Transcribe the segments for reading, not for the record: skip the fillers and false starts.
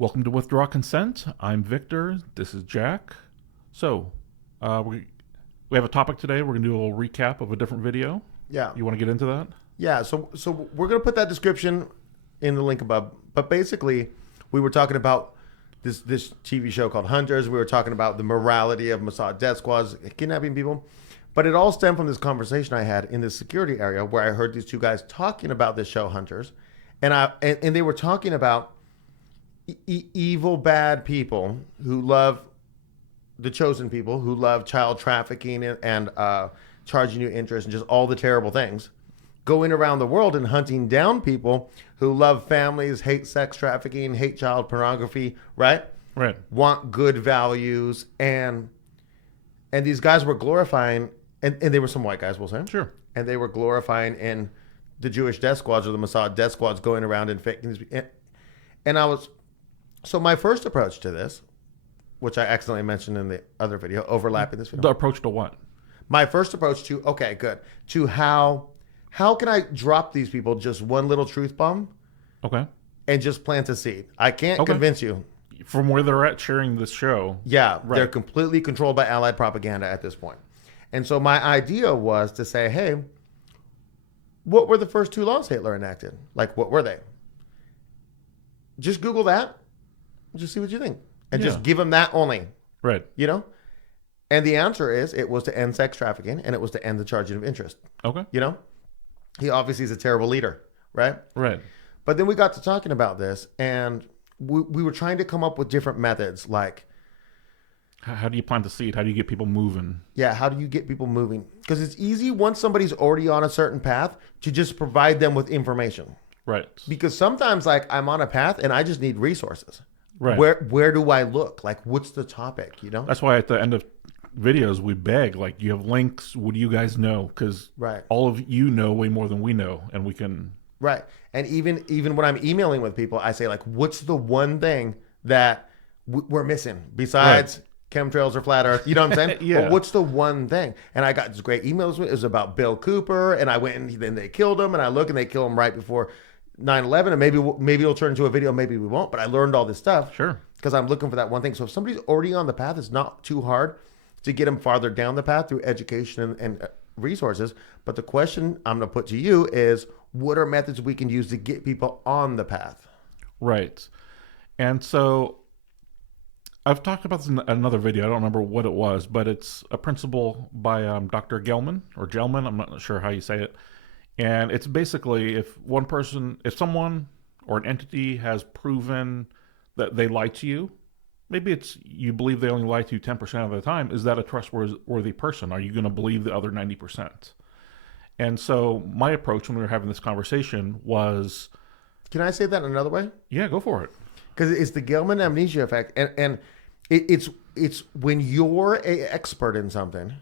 Welcome to Withdraw Consent. I'm Victor. This is Jack. So, we have a topic today. We're going to do a little recap of a different video. Yeah. You want to get into that? Yeah. So we're going to put that description in the link above. But basically, we were talking about this TV show called Hunters. We were talking about the morality of Mossad death squads, kidnapping people. But it all stemmed from this conversation I had in the security area where I heard these two guys talking about this show Hunters. And they were talking about evil, bad people who love the chosen people, who love child trafficking and charging you interest and just all the terrible things, going around the world and hunting down people who love families, hate sex trafficking, hate child pornography, right? Right. Want good values. And these guys were glorifying, and they were some white guys, we'll say. Sure. And they were glorifying in the Jewish death squads or the Mossad death squads going around and faking these. And I was... So my first approach to this, which I accidentally mentioned in the other video, overlapping this video. The approach to what? My first approach to, okay, good, to how can I drop these people just one little truth bomb Okay. and just plant a seed? I can't convince you. From where they're at sharing this show. Yeah, Right. They're completely controlled by Allied propaganda at this point. And so my idea was to say, hey, what were the first two laws Hitler enacted? Like, what were they? Just Google that. Just see what you think. And just give them that only. Right. You know? And the answer is it was to end sex trafficking and it was to end the charging of interest. Okay. You know? He obviously is a terrible leader, right? Right. But then we got to talking about this and we were trying to come up with different methods like, How do you plant the seed? How do you get people moving? yeah, how do you get people moving? Because it's easy once somebody's already on a certain path to just provide them with information. Right. Because sometimes like I'm on a path and I just need resources. Right. Where do I look? Like, what's the topic, you know? That's why at the end of videos we beg, like, you have links. What do you guys know? Because Right. all of you know way more than we know, and we can. Right. And even when I'm emailing with people, I say, like, what's the one thing that we're missing besides chemtrails or flat earth? You know what I'm saying? Yeah. But what's the one thing? And I got this great emails. It was about Bill Cooper, and I went and then they killed him, and I look and they kill him right before 9/11, and maybe it'll turn into a video, maybe we won't. But I learned all this stuff. Sure. Because I'm looking for that one thing. So if somebody's already on the path, it's not too hard to get them farther down the path through education and resources. But the question I'm going to put to you is, what are methods we can use to get people on the path? Right. And so I've talked about this in another video. I don't remember what it was, but it's a principle by Dr. Gelman or Gelman. I'm not sure how you say it. And it's basically if someone or an entity has proven that they lie to you, maybe it's you believe they only lie to you 10% of the time, is that a trustworthy person? Are you going to believe the other 90%? And so my approach when we were having this conversation was... Can I say that another way? Yeah, go for it. Because it's the Gelman amnesia effect. And it's when you're an expert in something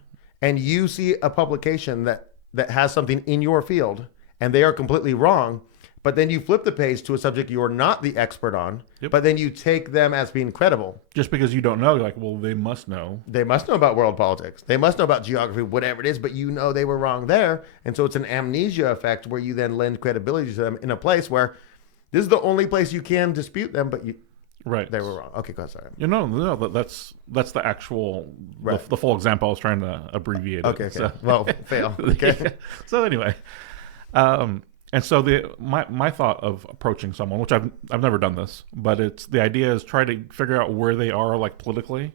and you see a publication that has something in your field and they are completely wrong, but then you flip the page to a subject you're not the expert on, but then you take them as being credible. Just because you don't know, you're like, well, they must know. They must know about world politics. They must know about geography, whatever it is, but you know they were wrong there. And so it's an amnesia effect where you then lend credibility to them in a place where this is the only place you can dispute them, but they were wrong. Okay, go ahead, sorry. No, that's the actual, the full example. I was trying to abbreviate it. Okay. So. Well, fail. Okay. Yeah. So anyway, and so my thought of approaching someone, which I've never done this, but it's the idea is try to figure out where they are like politically,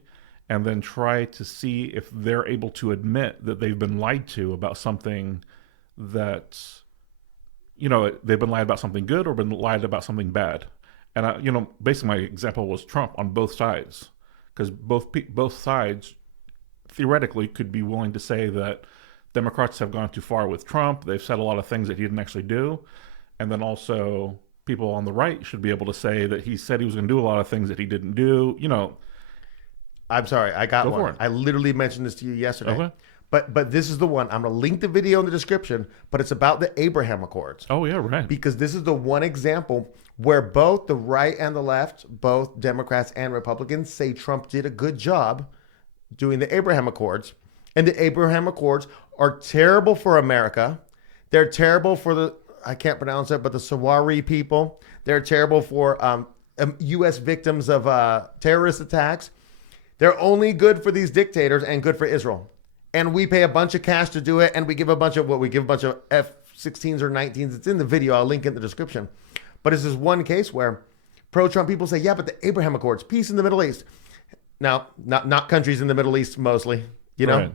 and then try to see if they're able to admit that they've been lied to about something that, they've been lied about something good or been lied about something bad. And basically my example was Trump on both sides, because both sides theoretically could be willing to say that Democrats have gone too far with Trump. They've said a lot of things that he didn't actually do. And then also people on the right should be able to say that he said he was going to do a lot of things that he didn't do. I'm sorry, I got Go for one. it. I literally mentioned this to you yesterday. Okay. But this is the one. I'm going to link the video in the description, but it's about the Abraham Accords. Oh, yeah, right. Because this is the one example where both the right and the left, both Democrats and Republicans, say Trump did a good job doing the Abraham Accords. And the Abraham Accords are terrible for America. They're terrible for I can't pronounce it, but the Sawari people. They're terrible for U.S. victims of terrorist attacks. They're only good for these dictators and good for Israel. And we pay a bunch of cash to do it, and we give a bunch of F-16s or 19s. It's in the video. I'll link it in the description. But it's this one case where pro-Trump people say, yeah, but the Abraham Accords, peace in the Middle East. Now, not countries in the Middle East mostly,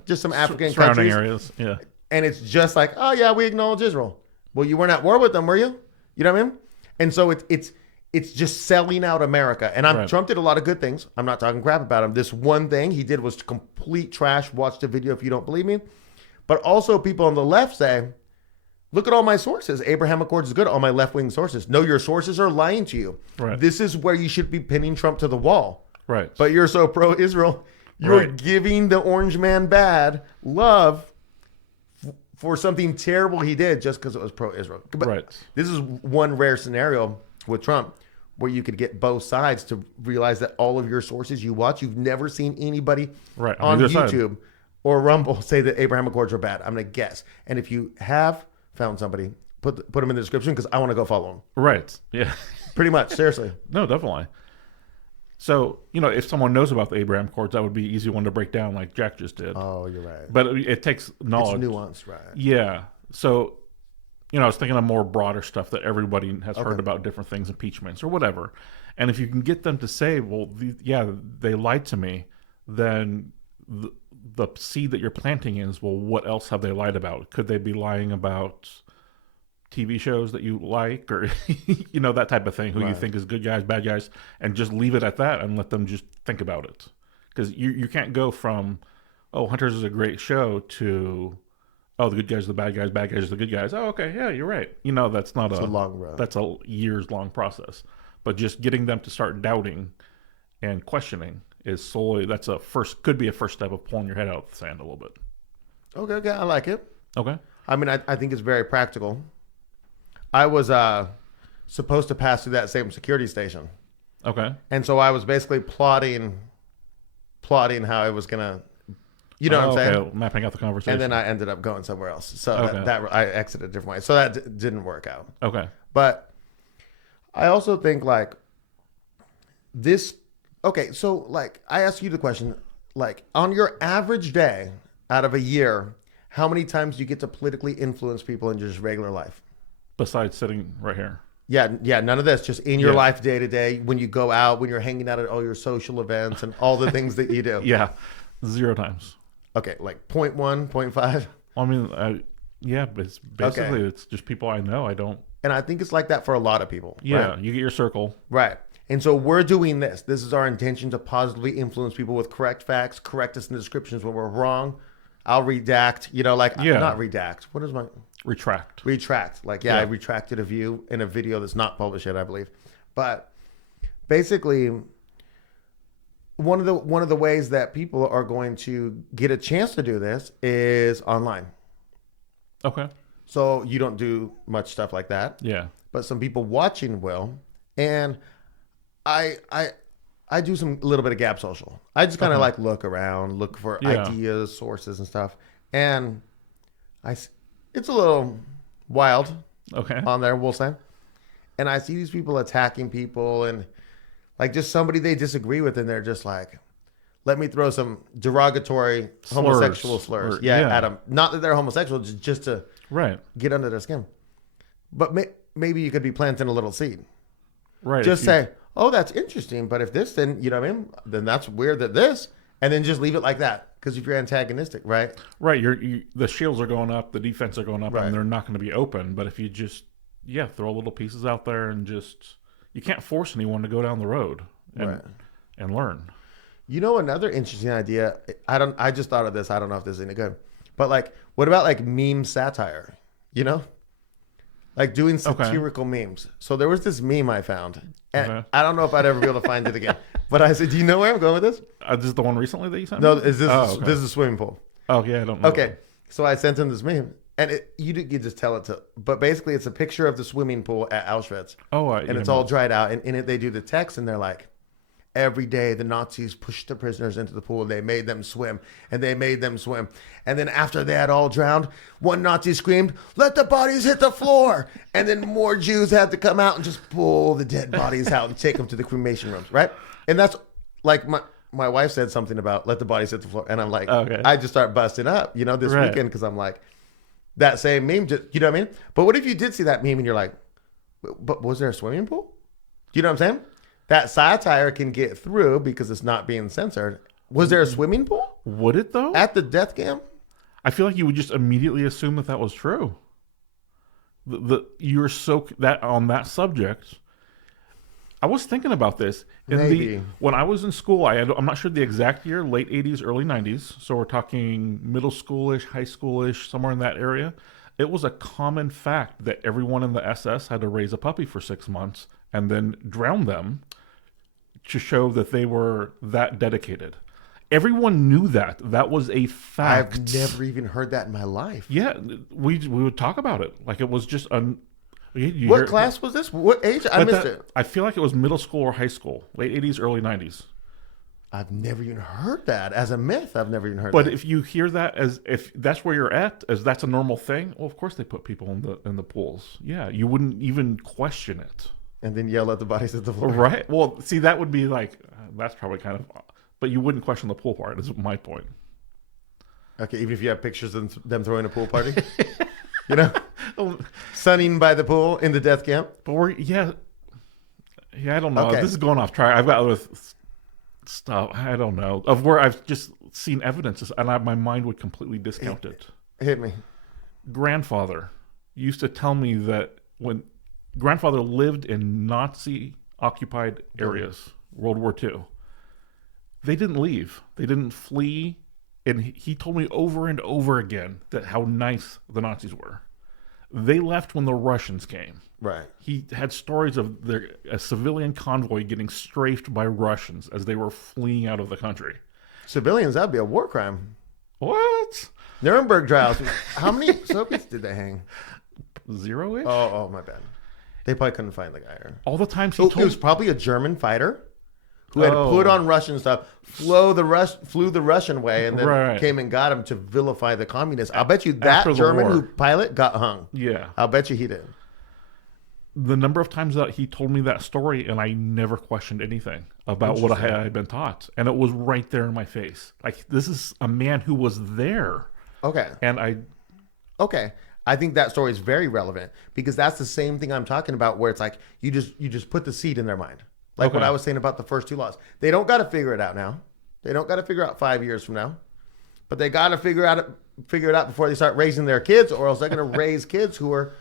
just some African surrounding countries. areas. Yeah. And it's just like, oh yeah, we acknowledge Israel. Well, you weren't at war with them, were you? You know what I mean? And so it's just selling out America. And Trump did a lot of good things. I'm not talking crap about him. This one thing he did was complete trash. Watch the video if you don't believe me. But also people on the left say, look at all my sources. Abraham Accords is good. All my left-wing sources. No, your sources are lying to you. Right. This is where you should be pinning Trump to the wall. Right. But you're so pro-Israel. You're giving the orange man bad love for something terrible he did just because it was pro-Israel. But this is one rare scenario with Trump where you could get both sides to realize that all of your sources you watch, you've never seen anybody on YouTube or Rumble say that Abraham Accords are bad. I'm going to guess. And if you have found somebody, put them in the description because I want to go follow them. Right. Yeah. Pretty much. Seriously. No, definitely. So, if someone knows about the Abraham Accords, that would be an easy one to break down like Jack just did. Oh, you're right. But it takes knowledge. It's nuanced, right? Yeah. So, I was thinking of more broader stuff that everybody has heard about, different things, impeachments or whatever. And if you can get them to say, well, they lied to me, then the seed that you're planting is, well, what else have they lied about? Could they be lying about TV shows that you like or, that type of thing, who you think is good guys, bad guys, and just leave it at that and let them just think about it. Because you can't go from, oh, Hunters is a great show to, oh, the good guys are the bad guys are the good guys. Oh, okay, yeah, you're right. That's not a long road. That's a years-long process. But just getting them to start doubting and questioning is solely, could be a first step of pulling your head out of the sand a little bit. Okay, I like it. Okay. I mean, I think it's very practical. I was supposed to pass through that same security station. Okay. And so I was basically plotting how I was going to, what I'm saying? Mapping out the conversation. And then I ended up going somewhere else. So that I exited a different way. So that didn't work out. Okay. But I also think like this, so like I ask you the question, like on your average day out of a year, how many times do you get to politically influence people in just regular life? Besides sitting right here. Yeah, none of this. Just in your life day to day, when you go out, when you're hanging out at all your social events and all the things that you do. Yeah, 0 times. Okay, like 0.1, 0.5? I mean, but basically it's just people I know. I don't. And I think it's like that for a lot of people. Yeah, right? You get your circle. Right. And so we're doing this. This is our intention to positively influence people with correct facts, correct us in the descriptions when we're wrong. I'll redact, not redact. What is my... Retract. Like, I retracted a view in a video that's not published yet, I believe. But basically, one of the ways that people are going to get a chance to do this is online. Okay. So you don't do much stuff like that. Yeah. But some people watching will. And I do a little bit of Gap Social. I just kind of like look around, look for ideas, sources and stuff. And it's a little wild on there, we'll say. And I see these people attacking people and like just somebody they disagree with, and they're just like, let me throw some derogatory homosexual slurs. At them. Not that they're homosexual, just to get under their skin. But maybe you could be planting a little seed. Right. Just say, oh, that's interesting, but if this, then, then that's weird that this, and then just leave it like that. Because if you're antagonistic, right? Right. The shields are going up, the defense are going up, and they're not going to be open. But if you just, throw little pieces out there and you can't force anyone to go down the road and learn. Another interesting idea, I just thought of this. I don't know if this is any good. But like, what about like meme satire? Like doing satirical memes. So there was this meme I found. And I don't know if I'd ever be able to find it again. But I said, do you know where I'm going with this? This is the one recently that you sent me? No, this is a swimming pool. Oh, yeah, I don't know. Okay, so I sent him this meme. And you just tell it to... But basically, it's a picture of the swimming pool at Auschwitz. Oh, and it's all dried out. And in it, they do the text, and they're like... every day the Nazis pushed the prisoners into the pool. They made them swim, and they made them swim. And then after they had all drowned, one Nazi screamed, "Let the bodies hit the floor!" And then more Jews had to come out and just pull the dead bodies out and take them to the cremation rooms, right? And that's like my wife said something about let the bodies hit the floor. And I'm like, Okay. I just start busting up, this Right. weekend, because I'm like, that same meme, you know what I mean? But what if you did see that meme and you're like, but was there a swimming pool? You know what I'm saying? That satire can get through because it's not being censored. Was there a swimming pool Would it though? at the death camp? I feel like you would just immediately assume that was true. You're so that on that subject. I was thinking about this Maybe. when I was in school. I'm not sure the exact year, late 80s, early 90s. So we're talking middle schoolish, high schoolish, somewhere in that area. It was a common fact that everyone in the SS had to raise a puppy for 6 months and then drown them to show that they were that dedicated. Everyone knew that. That was a fact. I've never even heard that in my life. Yeah, we would talk about it like it was just What class was this? What age? I missed it. I feel like it was middle school or high school, late 80s, early 90s. I've never even heard that as a myth. I've never even heard But that. if you hear that as if that's where you're at, as that's a normal thing, well, of course they put people in the pools. Yeah, you wouldn't even question it. And then yell at the bodies at the floor. Right. Well, see, that would be like, that's probably kind of, but you wouldn't question the pool part, is my point. Okay, even if you have pictures of them throwing a pool party? Sunning by the pool in the death camp? But yeah, I don't know. Okay. This is going off track. I've got other stuff, I don't know, of where I've just seen evidence, and my mind would completely discount it. Hit me. Grandfather used to tell me that when grandfather lived in Nazi-occupied areas, World War II, they didn't leave. They didn't flee. And he told me over and over again that how nice the Nazis were. They left when the Russians came. Right. He had stories of a civilian convoy getting strafed by Russians as they were fleeing out of the country. Civilians, that'd be a war crime. What? Nuremberg trials. How many Soviets did they hang? 0-ish? Oh, my bad. They probably couldn't find the guy. All the times he It told was probably a German fighter who had put on Russian stuff, flew the Russian way, and then came and got him to vilify the communists. I'll bet you that German pilot got hung. Yeah. I'll bet you he did. The number of times that he told me that story, and I never questioned anything about what I had been taught. And it was right there in my face. Like, this is a man who was there. Okay. And Okay. I think that story is very relevant because that's the same thing I'm talking about, where it's like you just put the seed in their mind. Like what I was saying about the first two laws. They don't got to figure it out now. They don't got to figure out 5 years from now. But they got to figure it out before they start raising their kids, or else they're going to raise kids who are,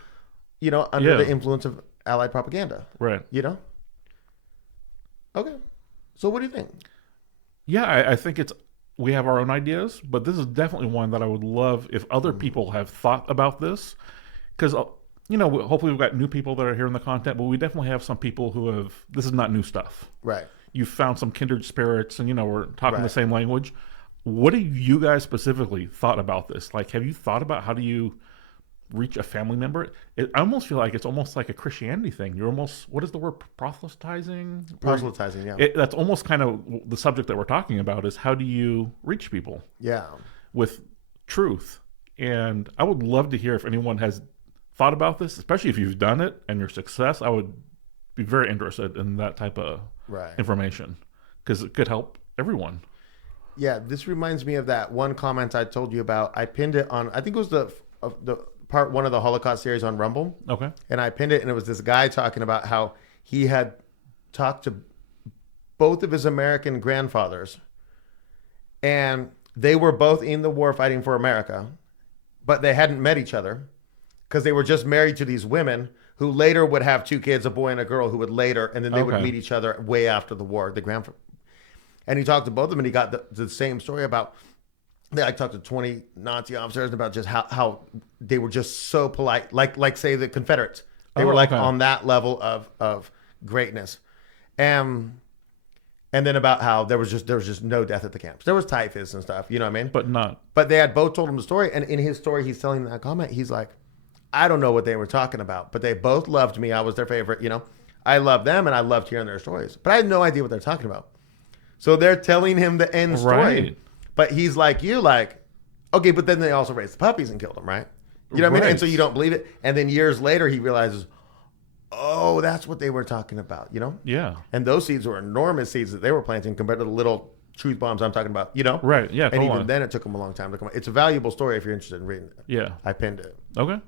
under the influence of Allied propaganda. Right. Okay. So what do you think? Yeah, I think we have our own ideas, but this is definitely one that I would love if other people have thought about this. Because, hopefully we've got new people that are hearing the content, but we definitely have some people who have, this is not new stuff. Right. You've found some kindred spirits and, we're talking the same language. What have you guys specifically thought about this? Like, have you thought about how do you reach a family member? I almost feel like it's almost like a Christianity thing. You're almost, what is the word, proselytizing? Proselytizing, yeah. That's almost kind of the subject that we're talking about, is how do you reach people? Yeah. With truth. And I would love to hear if anyone has thought about this, especially if you've done it and your success. I would be very interested in that type of information because it could help everyone. Yeah, this reminds me of that one comment I told you about. I pinned it on, I think it was the part one of the Holocaust series on Rumble. Okay. And I pinned it, and it was this guy talking about how he had talked to both of his American grandfathers, and they were both in the war fighting for America, but they hadn't met each other because they were just married to these women who later would have two kids, a boy and a girl, who would later, and then they would meet each other way after the war, and he talked to both of them, and he got the same story about, I talked to 20 Nazi officers about just how they were just so polite, like say the Confederates. They were on that level of greatness. And then about how there was just no death at the camps. There was typhus and stuff, you know what I mean? But they had both told him the story, and in his story, he's telling that comment. He's like, I don't know what they were talking about, but they both loved me. I was their favorite, I loved them, and I loved hearing their stories. But I had no idea what they're talking about. So they're telling him the end story. Right. But he's like you, like, okay, but then they also raised the puppies and killed them, right? You know what I mean? And so you don't believe it. And then years later, he realizes, oh, that's what they were talking about, you know? Yeah. And those seeds were enormous seeds that they were planting compared to the little truth bombs I'm talking about, you know? Right. Yeah. And Totally. even then, it took them a long time to come out. It's a valuable story if you're interested in reading it. Yeah. I pinned it. Okay.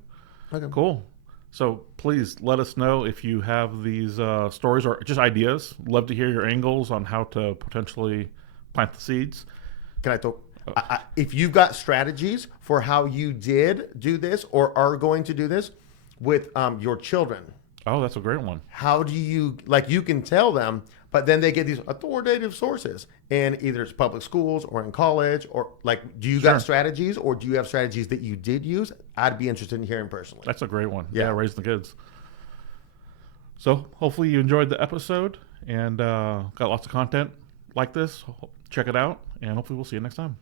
Cool. So please let us know if you have these stories or just ideas. Love to hear your angles on how to potentially plant the seeds. Can I talk? If you've got strategies for how you did do this or are going to do this with your children, Oh, that's a great one. how do you, like, you can tell them, but then they get these authoritative sources in either it's public schools or in college, or like, do you got strategies, or do you have strategies that you did use? I'd be interested in hearing personally. That's a great one. Yeah. Yeah, raising the kids. So hopefully you enjoyed the episode and got lots of content like this. Check it out, and hopefully we'll see you next time.